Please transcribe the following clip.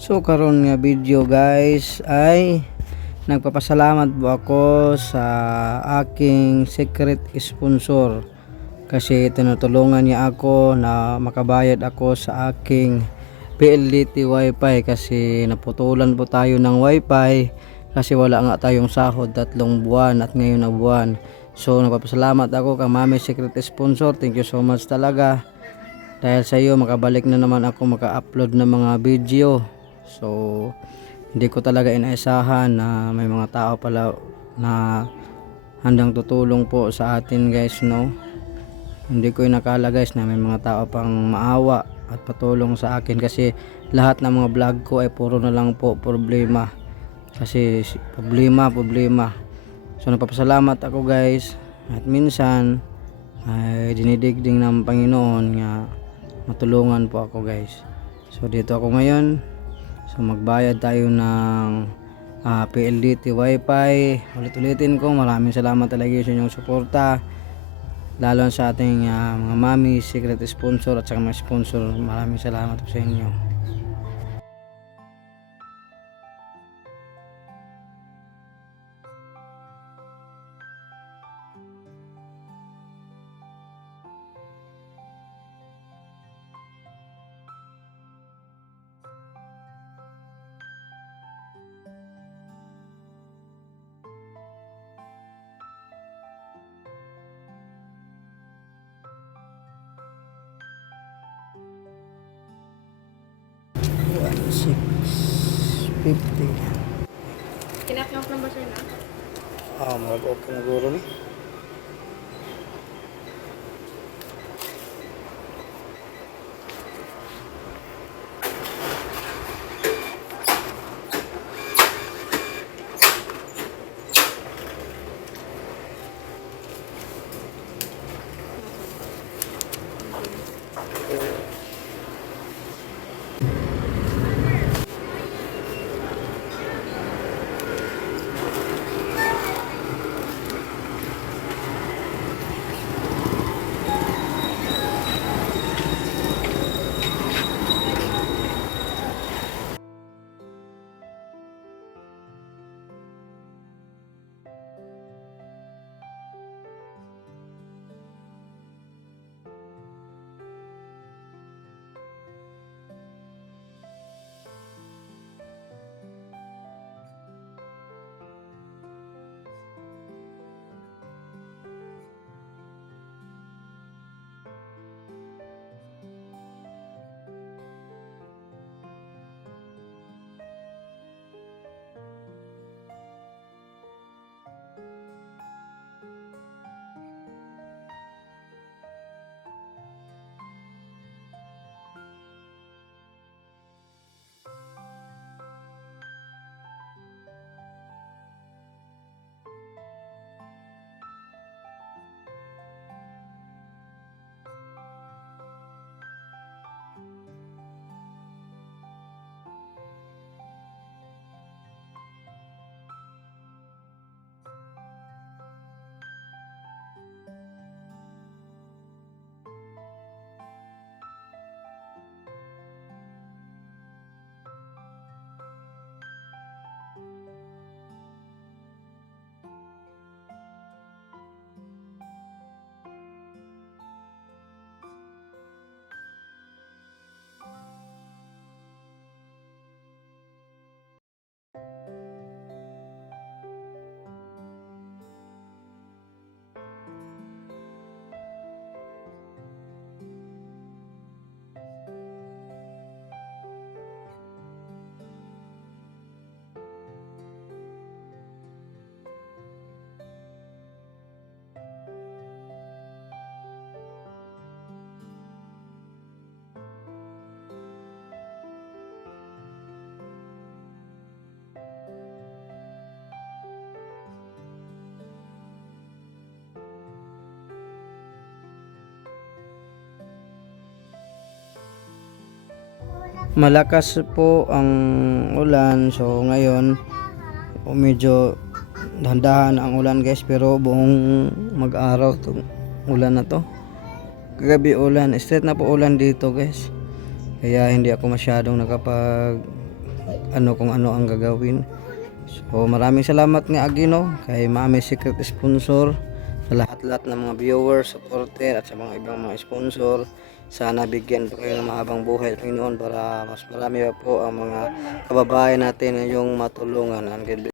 So karon nga video guys ay nagpapasalamat po ako sa aking secret sponsor kasi tinutulungan niya ako na makabayad ako sa aking PLDT wifi kasi naputulan po tayo ng wifi kasi wala nga tayong sahod 3 buwan at ngayon na buwan. So nagpapasalamat ako kay Mami Secret Sponsor, thank you so much talaga. Dahil sa iyo makabalik na naman ako maka-upload ng mga video. So hindi ko talaga inaasahan na may mga tao pala na handang tutulong po sa atin guys, no. Hindi ko inakala guys na may mga tao pang maawa at patulong sa akin kasi lahat ng mga vlog ko ay puro na lang po problema. Kasi problema. So nagpapasalamat ako guys at minsan ay dinidigding ng Panginoon nga matulungan po ako guys. So dito ako ngayon. So magbayad tayo ng PLDT wifi. Ulit-ulitin ko, maraming salamat talaga sa inyong suporta, lalo sa ating mga Mami Secret Sponsor at saka mga sponsor. Maraming salamat po sa inyo. $6.50. Kinakiyok lang ba siya na? Mag-open na guro ni. Malakas po ang ulan, so ngayon medyo dahan-dahan ang ulan guys, pero buong mag-araw tong ulan na to. Kagabi ulan, straight na po ulan dito guys, kaya hindi ako masyadong nakapag ano kung ano ang gagawin. So maraming salamat nga Agino kay Mami Secret Sponsor, sa lahat-lahat ng mga viewers, supporter at sa mga ibang mga sponsor. Sana bigyan po kayo ng mahabang buhay Panginoon para mas marami pa po ang mga kababayan natin na yung matulungan. And God bless.